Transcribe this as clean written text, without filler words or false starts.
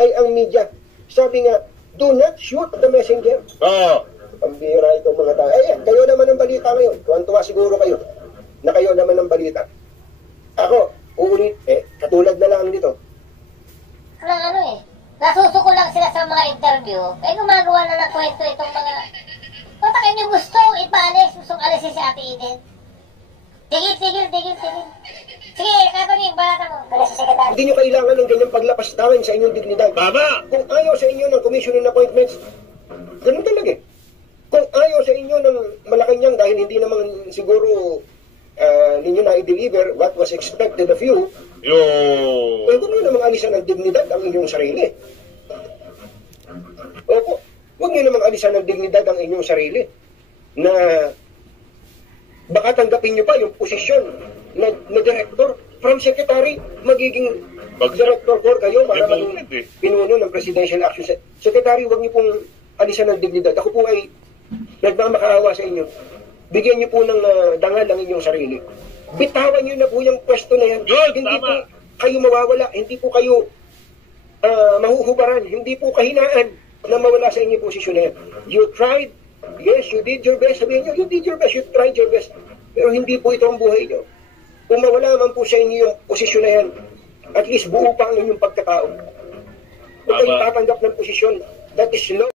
ay ang media. Sabi nga, do not shoot the messenger. Pambira itong mga tao. Ayan, kayo naman ang balita ngayon. Tuwan-tuwa siguro kayo na kayo naman ang balita. Ako, uulit, katulad na lang nito. Nasusuko lang sila sa mga interview. Gumagawa na ng kwento itong mga... Patakin niyo gustong ipaalis, gustong alisin si Ate Eden. Tigil. Sige, Katoning, balata mo. Hindi nyo kailangan ng ganyang paglapastangan sa inyong dignidad. Tama! Kung ayaw sa inyo ng commission and appointments, ganun talaga eh. Kung ayaw sa inyo ng Malacanang dahil hindi naman siguro ninyo na i-deliver what was expected of you, huwag nyo namang alisan ng dignidad ang inyong sarili. Opo, huwag nyo namang alisan ng dignidad ang inyong sarili na baka tanggapin nyo pa yung posisyon na director from secretary, magiging director for kayo para maging pinuno ng Presidential Action Secretary. Huwag nyo pong alisan ng dignidad. Ako po ay nagmamakaawa sa inyo. Bigyan niyo po ng dangal ang inyong sarili. Bitawan niyo na po yung pwesto na yan. Hindi po kayo mawawala. Hindi po kayo mahuhubaran. Hindi po kahinaan na mawala sa inyong posisyon na yan. You tried. Yes, you did your best. Sabihin niyo, you did your best. You tried your best. Pero hindi po ito ang buhay niyo. Kung mawala man po sa inyo yung posisyon na yan, at least buo pa ang inyong pagkatao. Kung kayo tatanggap ng posisyon, that is law.